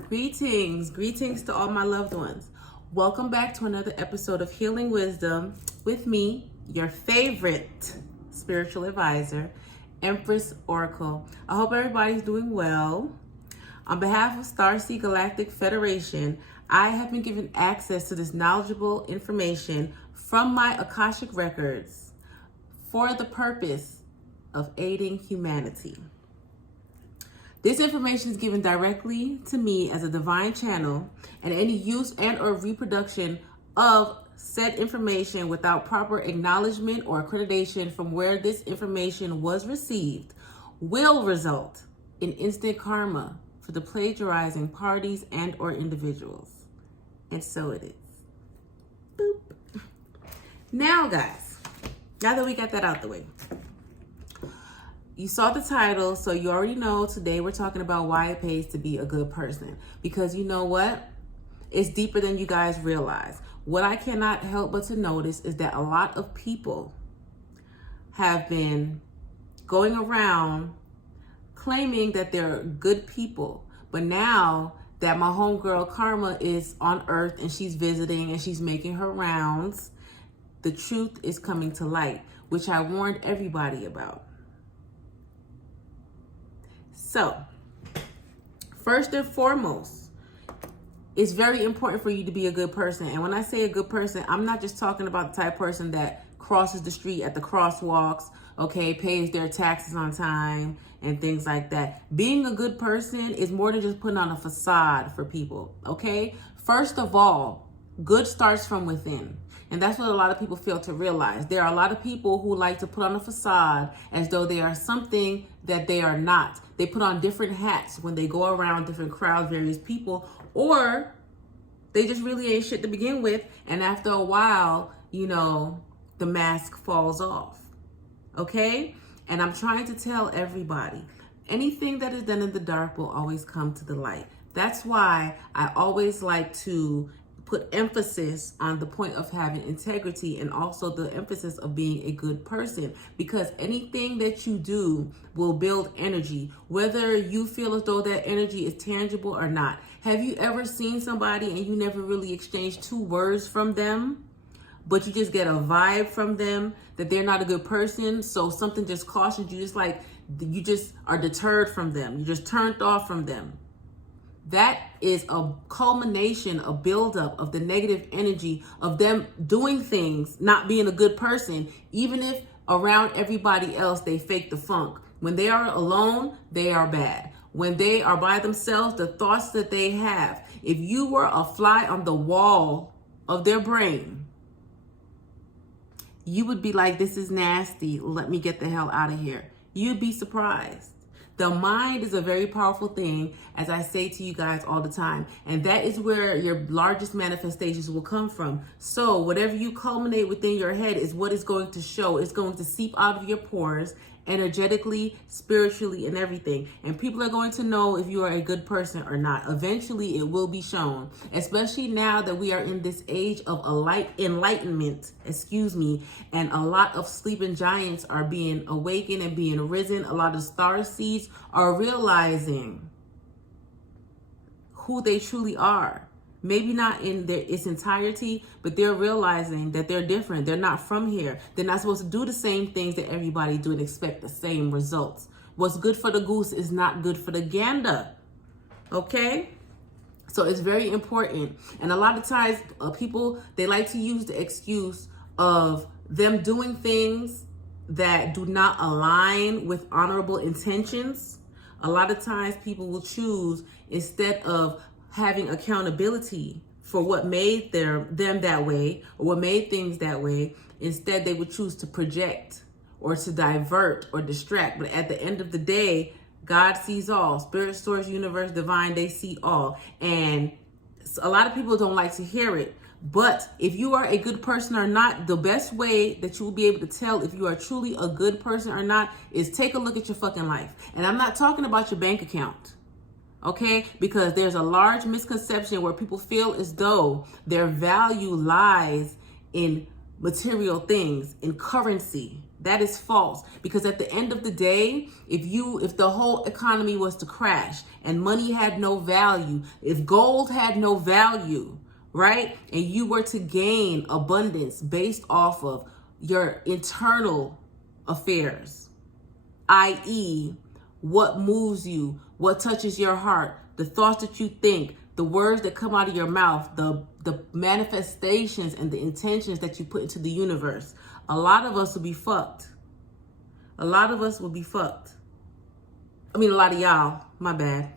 Greetings to all my loved ones. Welcome back to another episode of Healing Wisdom with me, your favorite spiritual advisor, Empress Oracle. I hope everybody's doing well. On behalf of Starseed Galactic Federation, I have been given access to this knowledgeable information from my Akashic records for the purpose of aiding humanity. This information is given directly to me as a divine channel, and any use and or reproduction of said information without proper acknowledgement or accreditation from where this information was received will result in instant karma for the plagiarizing parties and or individuals. And so it is. Boop. Now guys, now that we got that out the way, you saw the title, so you already know today we're talking about why it pays to be a good person. Because you know what? It's deeper than you guys realize. What I cannot help but to notice is that a lot of people have been going around claiming that they're good people. But now that my homegirl Karma is on Earth and she's visiting and she's making her rounds, the truth is coming to light, which I warned everybody about. So, first and foremost, it's very important for you to be a good person. And when I say a good person, I'm not just talking about the type of person that crosses the street at the crosswalks, okay, pays their taxes on time and things like that. Being a good person is more than just putting on a facade for people, okay? First of all, good starts from within. And that's what a lot of people fail to realize. There are a lot of people who like to put on a facade as though they are something that they are not. They put on different hats when they go around different crowds, various people, or they just really ain't shit to begin with. And after a while, you know, the mask falls off. Okay? And I'm trying to tell everybody, anything that is done in the dark will always come to the light. That's why I always like to put emphasis on the point of having integrity and also the emphasis of being a good person, because anything that you do will build energy, whether you feel as though that energy is tangible or not. Have you ever seen somebody and you never really exchanged 2 words from them, but you just get a vibe from them that they're not a good person, so something just cautions you, just like you just are deterred from them, you just turned off from them? That is a culmination, a buildup of the negative energy of them doing things, not being a good person, even if around everybody else they fake the funk. When they are alone, they are bad. When they are by themselves, the thoughts that they have, if you were a fly on the wall of their brain, you would be like, this is nasty, let me get the hell out of here. You'd be surprised. The mind is a very powerful thing, as I say to you guys all the time. And that is where your largest manifestations will come from. So whatever you culminate within your head is what is going to show. It's going to seep out of your pores, energetically, spiritually, and everything. And people are going to know if you are a good person or not. Eventually, it will be shown. Especially now that we are in this age of enlightenment, and a lot of sleeping giants are being awakened and being risen. A lot of star seeds are realizing who they truly are. Maybe not in its entirety, but they're realizing that they're different. They're not from here. They're not supposed to do the same things that everybody do and expect the same results. What's good for the goose is not good for the gander. Okay? So it's very important. And a lot of times people, they like to use the excuse of them doing things that do not align with honorable intentions. A lot of times people will choose, instead of having accountability for what made them that way or what made things that way, instead they would choose to project or to divert or distract. But at the end of the day, God sees all. Spirit, source, universe, divine, they see all. And a lot of people don't like to hear it. But if you are a good person or not, the best way that you will be able to tell if you are truly a good person or not is take a look at your fucking life. And I'm not talking about your bank account. Okay, because there's a large misconception where people feel as though their value lies in material things, in currency. That is false, because at the end of the day, if the whole economy was to crash and money had no value, if gold had no value, right? And you were to gain abundance based off of your internal affairs, i.e., what moves you, what touches your heart, the thoughts that you think, the words that come out of your mouth, the manifestations and the intentions that you put into the universe. A lot of us will be fucked. A lot of us will be fucked. I mean, a lot of y'all, my bad.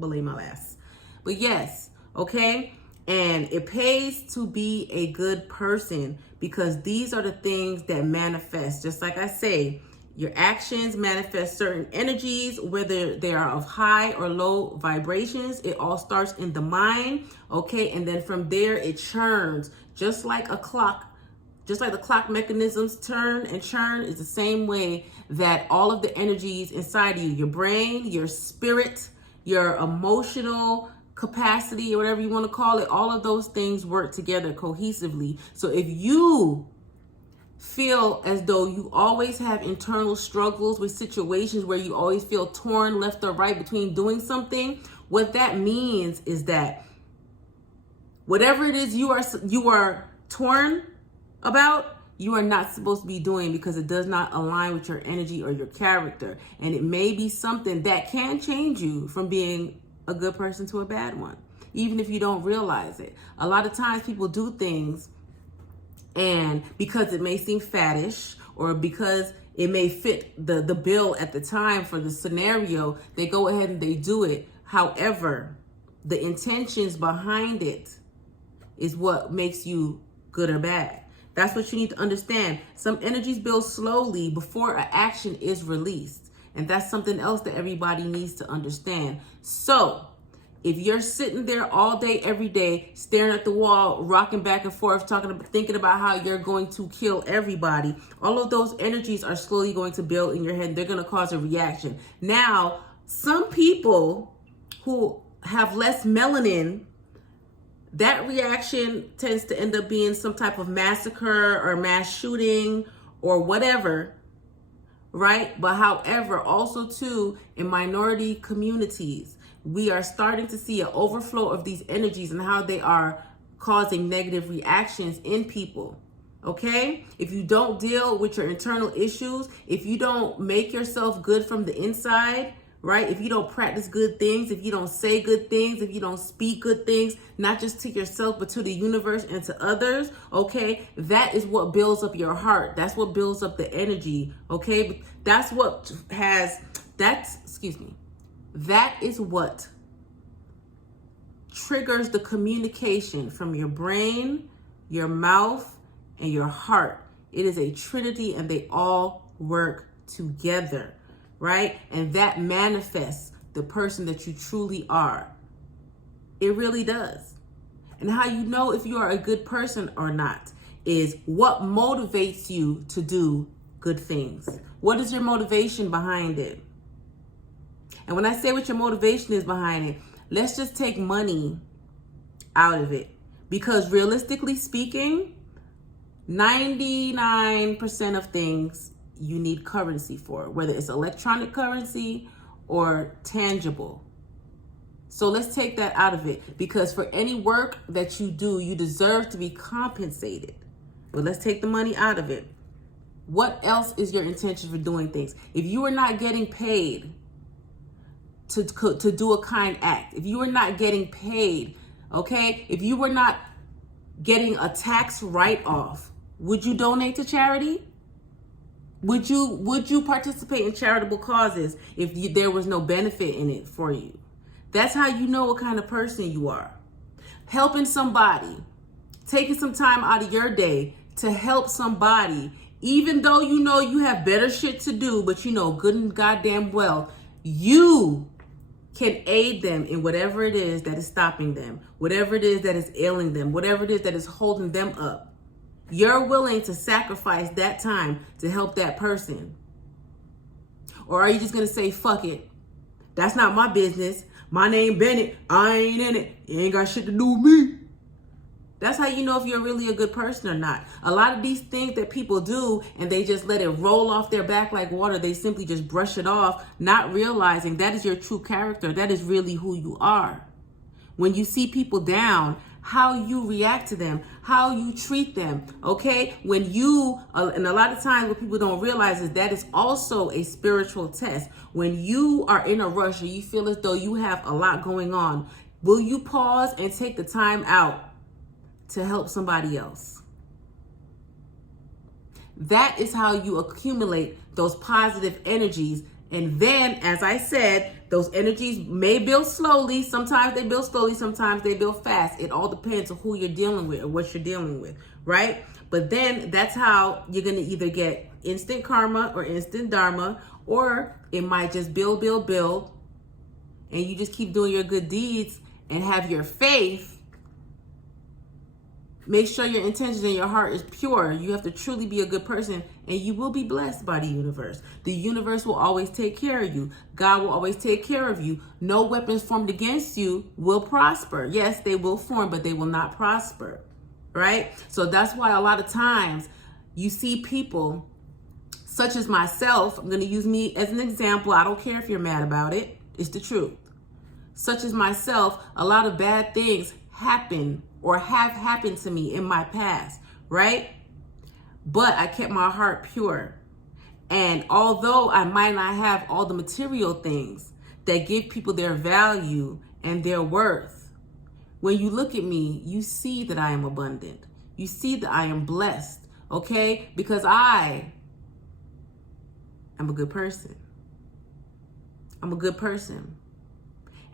Believe my ass. But yes, okay? And it pays to be a good person, because these are the things that manifest. Just like I say, your actions manifest certain energies, whether they are of high or low vibrations. It all starts in the mind, okay? And then from there, it churns, just like a clock. Just like the clock mechanisms turn and churn, is the same way that all of the energies inside you, your brain, your spirit, your emotional capacity, or whatever you want to call it, all of those things work together cohesively. So if you feel as though you always have internal struggles with situations where you always feel torn left or right between doing something, what that means is that whatever it is you are torn about, you are not supposed to be doing, because it does not align with your energy or your character. And it may be something that can change you from being a good person to a bad one, even if you don't realize it. A lot of times people do things, and because it may seem faddish, or because it may fit the bill at the time for the scenario, they go ahead and they do it. However, the intentions behind it is what makes you good or bad. That's what you need to understand. Some energies build slowly before an action is released. And that's something else that everybody needs to understand. So if you're sitting there all day, every day, staring at the wall, rocking back and forth, thinking about how you're going to kill everybody, all of those energies are slowly going to build in your head. They're going to cause a reaction. Now, some people who have less melanin, that reaction tends to end up being some type of massacre or mass shooting or whatever, right? But however, also too, in minority communities, we are starting to see an overflow of these energies and how they are causing negative reactions in people. Okay? If you don't deal with your internal issues, if you don't make yourself good from the inside, right? If you don't practice good things, if you don't say good things, if you don't speak good things, not just to yourself, but to the universe and to others, okay? That is what builds up your heart. That's what builds up the energy, okay? That is what triggers the communication from your brain, your mouth, and your heart. It is a trinity, and they all work together, right? And that manifests the person that you truly are. It really does. And how you know if you are a good person or not is what motivates you to do good things. What is your motivation behind it? And when I say what your motivation is behind it, let's just take money out of it. Because realistically speaking, 99% of things you need currency for, whether it's electronic currency or tangible. So let's take that out of it, because for any work that you do, you deserve to be compensated. But let's take the money out of it. What else is your intention for doing things? If you are not getting paid to do a kind act, if you are not getting paid, okay, if you were not getting a tax write-off, would you donate to charity? Would you participate in charitable causes if there was no benefit in it for you? That's how you know what kind of person you are. Helping somebody, taking some time out of your day to help somebody, even though you know you have better shit to do, but you know good and goddamn well, you can aid them in whatever it is that is stopping them, whatever it is that is ailing them, whatever it is that is holding them up. You're willing to sacrifice that time to help that person. Or are you just going to say, fuck it, that's not my business. My name Bennett. I ain't in it. You ain't got shit to do with me. That's how you know if you're really a good person or not. A lot of these things that people do and they just let it roll off their back like water, they simply just brush it off, not realizing that is your true character. That is really who you are. When you see people down, how you react to them, how you treat them, okay? When you, and a lot of times what people don't realize is that is also a spiritual test. When you are in a rush or you feel as though you have a lot going on, will you pause and take the time out to help somebody else? That is how you accumulate those positive energies. And then, as I said, those energies may build slowly. Sometimes they build slowly, sometimes they build fast. It all depends on who you're dealing with or what you're dealing with, right? But then that's how you're going to either get instant karma or instant dharma, or it might just build, and you just keep doing your good deeds and have your faith. Make sure your intentions and your heart is pure. You have to truly be a good person, and you will be blessed by the universe. The universe will always take care of you. God will always take care of you. No weapons formed against you will prosper. Yes, they will form, but they will not prosper, right? So that's why a lot of times you see people such as myself. I'm going to use me as an example. I don't care if you're mad about it. It's the truth. Such as myself, a lot of bad things happen or have happened to me in my past, right? But I kept my heart pure. And although I might not have all the material things that give people their value and their worth, when you look at me, you see that I am abundant. You see that I am blessed, okay? Because I am a good person. I'm a good person.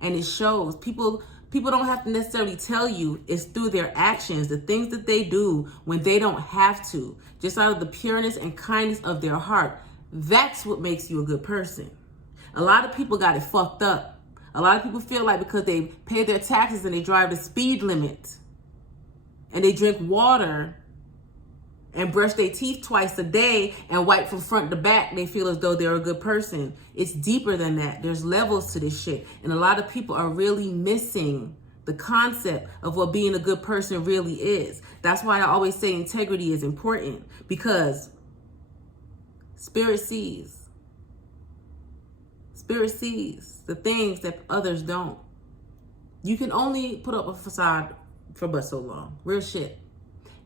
And it shows. People don't have to necessarily tell you. It's through their actions, the things that they do when they don't have to, just out of the pureness and kindness of their heart. That's what makes you a good person. A lot of people got it fucked up. A lot of people feel like because they pay their taxes and they drive the speed limit and they drink water and brush their teeth twice a day and wipe from front to back, they feel as though they're a good person. It's deeper than that. There's levels to this shit. And a lot of people are really missing the concept of what being a good person really is. That's why I always say integrity is important, because spirit sees. Spirit sees the things that others don't. You can only put up a facade for but so long. Real shit.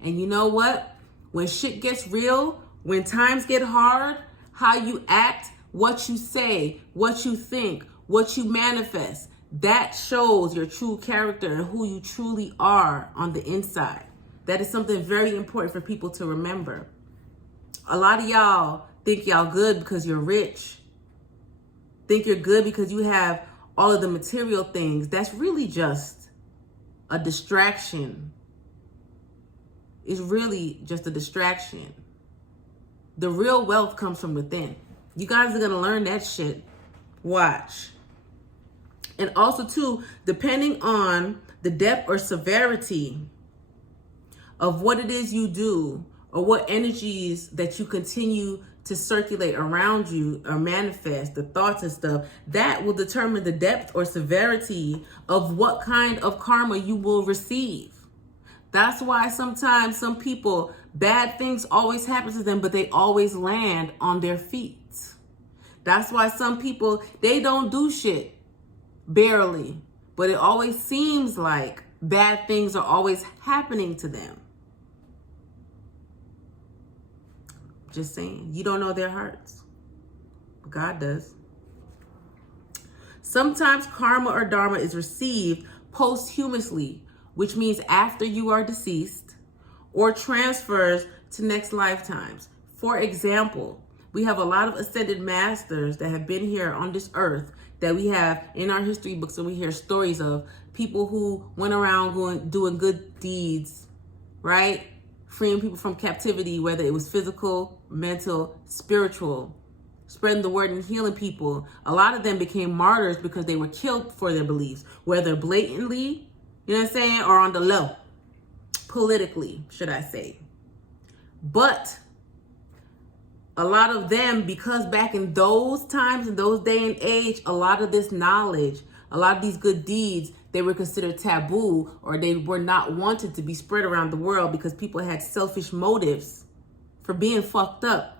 And you know what? When shit gets real, when times get hard, how you act, what you say, what you think, what you manifest, that shows your true character and who you truly are on the inside. That is something very important for people to remember. A lot of y'all think y'all good because you're rich. Think you're good because you have all of the material things. That's really just a distraction. It's really just a distraction. The real wealth comes from within. You guys are going to learn that shit. Watch. And also, too, depending on the depth or severity of what it is you do or what energies that you continue to circulate around you or manifest, the thoughts and stuff, that will determine the depth or severity of what kind of karma you will receive. That's why sometimes some people, bad things always happen to them, but they always land on their feet. That's why some people, they don't do shit, barely, but it always seems like bad things are always happening to them. Just saying, you don't know their hearts, but God does. Sometimes karma or dharma is received posthumously, which means after you are deceased, or transfers to next lifetimes. For example, we have a lot of ascended masters that have been here on this earth that we have in our history books, and we hear stories of people who went around doing good deeds, right? Freeing people from captivity, whether it was physical, mental, spiritual, spreading the word and healing people. A lot of them became martyrs because they were killed for their beliefs, whether blatantly, you know what I'm saying, or on the low, politically, should I say. But a lot of them, because back in those times, in those day and age, a lot of this knowledge, A lot of these good deeds, they were considered taboo, or they were not wanted to be spread around the world because people had selfish motives for being fucked up.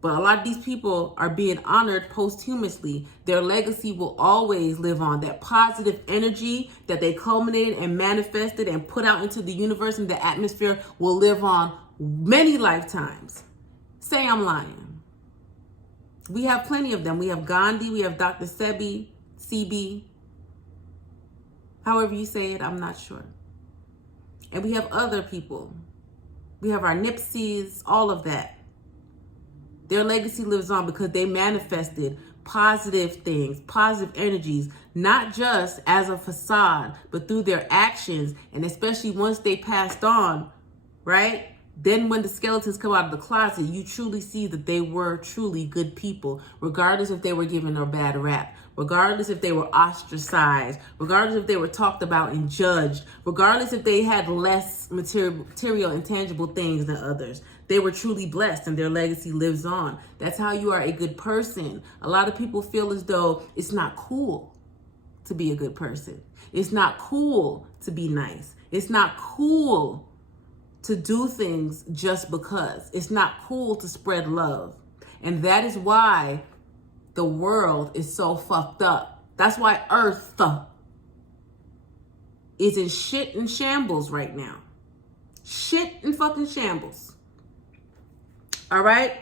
But a lot of these people are being honored posthumously. Their legacy will always live on. That positive energy that they culminated and manifested and put out into the universe and the atmosphere will live on many lifetimes. Say I'm lying. We have plenty of them. We have Gandhi, we have Dr. Sebi, however you say it, I'm not sure. And we have other people. We have our Nipseys, all of that. Their legacy lives on because they manifested positive things, positive energies, not just as a facade, but through their actions. And especially once they passed on, right? Then when the skeletons come out of the closet, you truly see that they were truly good people, regardless if they were given a bad rap, regardless if they were ostracized, regardless if they were talked about and judged, regardless if they had less material and tangible things than others. They were truly blessed and their legacy lives on. That's how you are a good person. A lot of people feel as though it's not cool to be a good person. It's not cool to be nice. It's not cool to do things just because. It's not cool to spread love. And that is why the world is so fucked up. That's why Earth is in shit and shambles right now. Shit and fucking shambles. All right?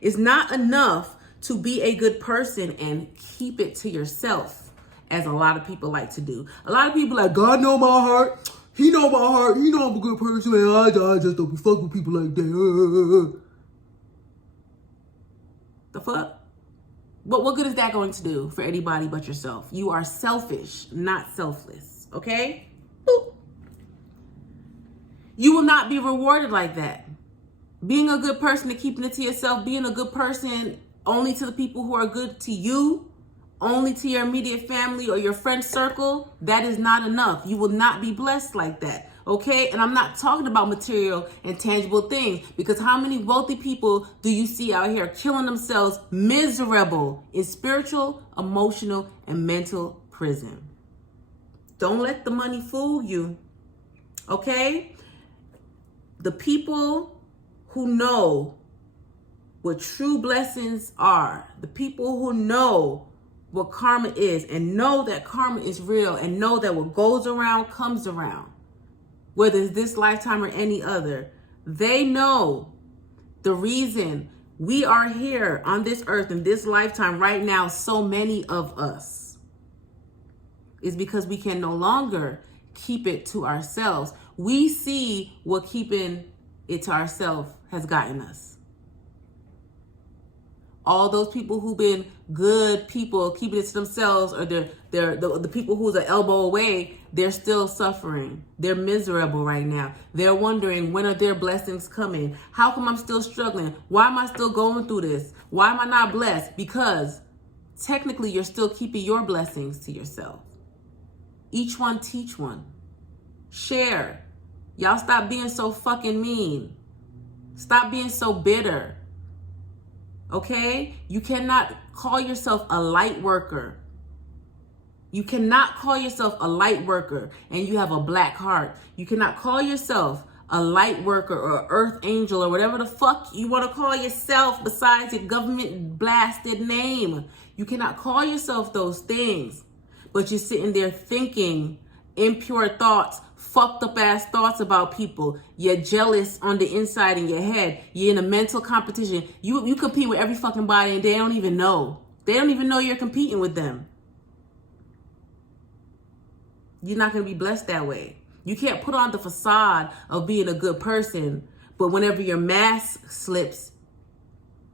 It's not enough to be a good person and keep it to yourself, as a lot of people like to do. A lot of people like, God know my heart. He know my heart. He know I'm a good person. And I just don't be fucking with people like that. The fuck? But what good is that going to do for anybody but yourself? You are selfish, not selfless. Okay? Boop. You will not be rewarded like that. Being a good person and keeping it to yourself, being a good person only to the people who are good to you, only to your immediate family or your friend circle, that is not enough. You will not be blessed like that, okay? And I'm not talking about material and tangible things, because how many wealthy people do you see out here killing themselves miserable in spiritual, emotional, and mental prison? Don't let the money fool you, okay? The people who know what true blessings are, the people who know what karma is and know that karma is real and know that what goes around comes around, whether it's this lifetime or any other, they know the reason we are here on this earth in this lifetime right now, so many of us, is because we can no longer keep it to ourselves. We see what keeping it to ourselves has gotten us. All those people who've been good people, keeping it to themselves, or the people who's an elbow away, they're still suffering. They're miserable right now. They're wondering, when are their blessings coming? How come I'm still struggling? Why am I still going through this? Why am I not blessed? Because technically you're still keeping your blessings to yourself. Each one teach one. Share. Y'all stop being so fucking mean. Stop being so bitter. Okay? You cannot call yourself a light worker. You cannot call yourself a light worker and you have a black heart. You cannot call yourself a light worker or earth angel or whatever the fuck you want to call yourself besides your government blasted name. You cannot call yourself those things, but you're sitting there thinking impure thoughts, fucked up ass thoughts about people. You're jealous on the inside in your head. You're in a mental competition. You compete with every fucking body and they don't even know. They don't even know you're competing with them. You're not going to be blessed that way. You can't put on the facade of being a good person, but whenever your mask slips,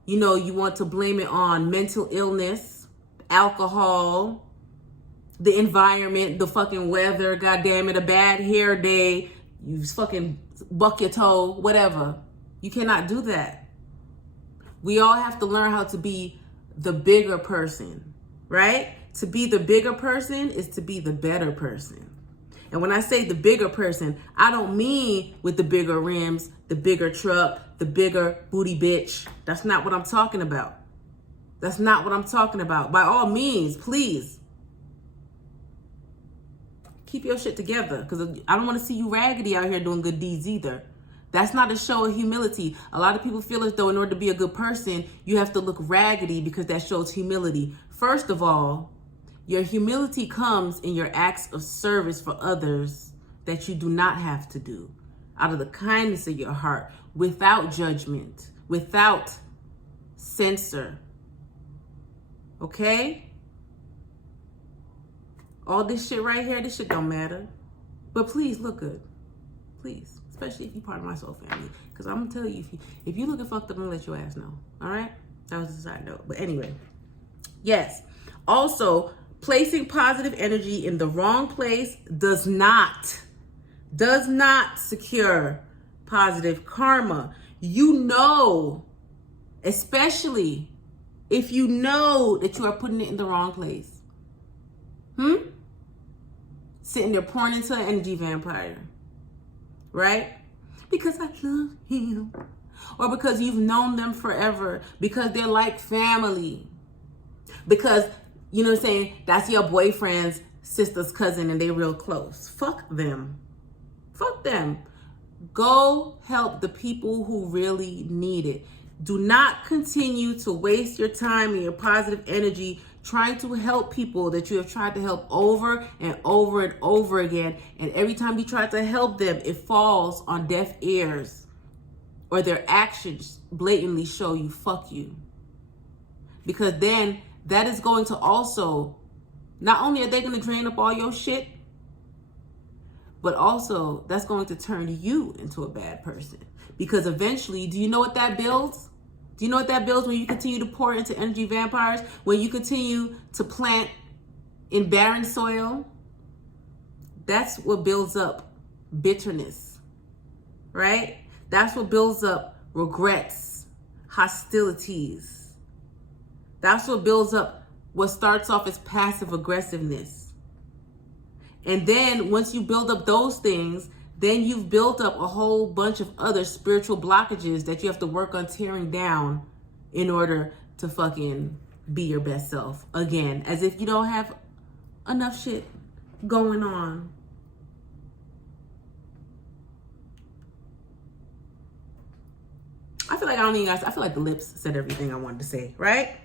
you know, you want to blame it on mental illness, alcohol, the environment, the fucking weather, goddamn it, a bad hair day, you fucking buck your toe, whatever. You cannot do that. We all have to learn how to be the bigger person, right? To be the bigger person is to be the better person. And when I say the bigger person, I don't mean with the bigger rims, the bigger truck, the bigger booty bitch. That's not what I'm talking about. That's not what I'm talking about. By all means, please Keep your shit together, because I don't want to see you raggedy out here doing good deeds either. That's not a show of humility. A lot of people feel as though in order to be a good person, you have to look raggedy because that shows humility. First of all, your humility comes in your acts of service for others that you do not have to do, out of the kindness of your heart, without judgment, without censor. Okay? All this shit right here, this shit don't matter. But please look good. Please. Especially if you're part of my soul family. Because I'm going to tell you, if you looking fucked up, I'm going to let your ass know. All right? That was a side note. But anyway. Yes. Also, placing positive energy in the wrong place does not secure positive karma. You know, especially if you know that you are putting it in the wrong place. Sitting there pouring into an energy vampire. Right? Because I love him. Or because you've known them forever. Because they're like family. Because, you know what I'm saying, that's your boyfriend's sister's cousin and they real close. Fuck them. Fuck them. Go help the people who really need it. Do not continue to waste your time and your positive energy trying to help people that you have tried to help over and over and over again. And every time you try to help them, it falls on deaf ears, or their actions blatantly show you fuck you. Because then that is going to also, not only are they going to drain up all your shit, but also that's going to turn you into a bad person. Because eventually, do you know what that builds? Do you know what that builds when you continue to pour into energy vampires? When you continue to plant in barren soil? That's what builds up bitterness, right? That's what builds up regrets, hostilities. That's what builds up what starts off as passive aggressiveness. And then once you build up those things, then you've built up a whole bunch of other spiritual blockages that you have to work on tearing down in order to fucking be your best self. Again, as if you don't have enough shit going on. I feel like I feel like the lips said everything I wanted to say, right?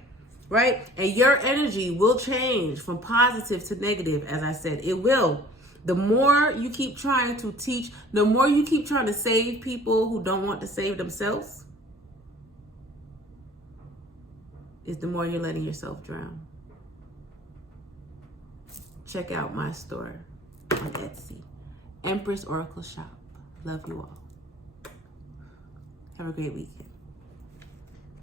Right? And your energy will change from positive to negative, as I said. It will. The more you keep trying to teach, the more you keep trying to save people who don't want to save themselves, is the more you're letting yourself drown. Check out my store on Etsy. Empress Oracle Shop. Love you all. Have a great weekend.